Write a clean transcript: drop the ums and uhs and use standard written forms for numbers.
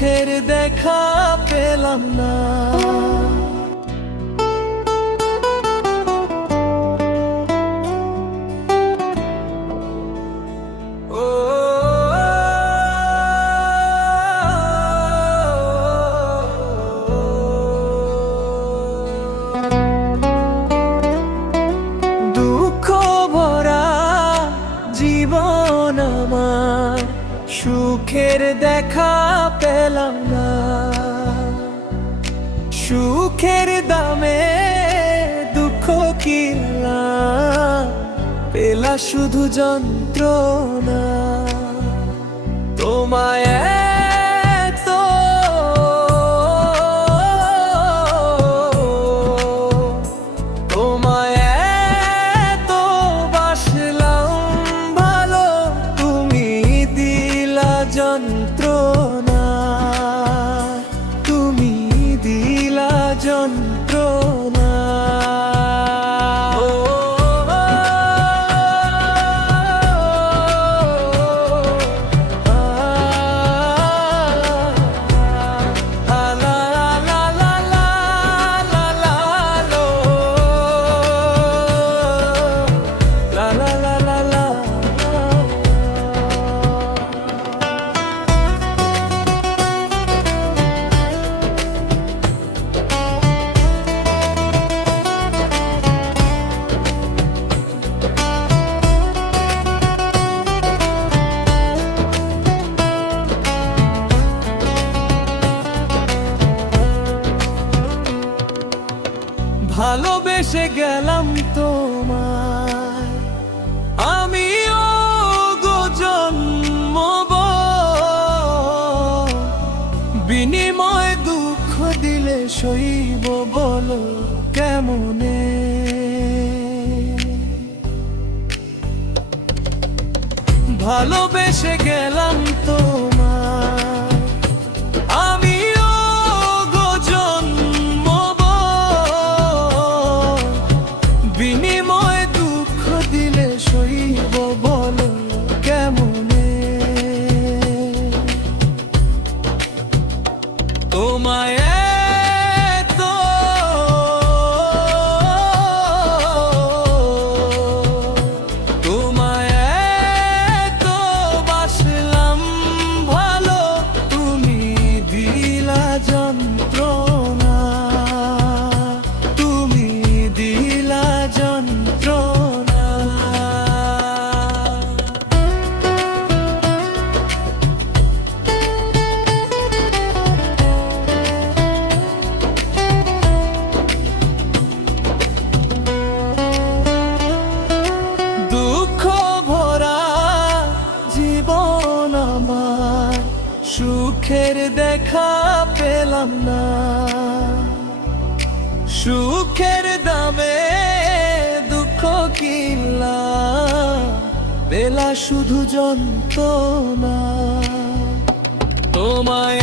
সুখের দেখা পেলাম না। দুঃখ ভরা জীবন আমার, সুখের দেখা পেলাম না। সুখের দামে দুঃখ কিনলাম, পেলা শুধু যন্ত্রণা। তোমায় এতো তোমায় এতো বাসলাম ভালো, তুমি দিলা যন্ত্রণা, তুমি দিলা যন্ত্রণা। ভালোবেসে গেলাম তোমায় আমিও গো জন্মব, বিনিময় দুঃখ দিলে সইব বলো কেমনে। ভালোবেসে গেলাম তোমায় আমিও গো জন্মব, বিনিময় দুঃখ দিলে সইব বলো কেমনে। তোমায় এতো তোমায় এতো বাসলাম ভালো, তুমি দিলা যন্ত্রণা, তুমি দিলা যন্ত্রণা। দুঃখ ভরা জীবন আমার, সুখের দেখা পেলাম না। সুখের দামে দুঃখ কিনলাম, পেলা শুধু যন্ত্রণা। তোমায়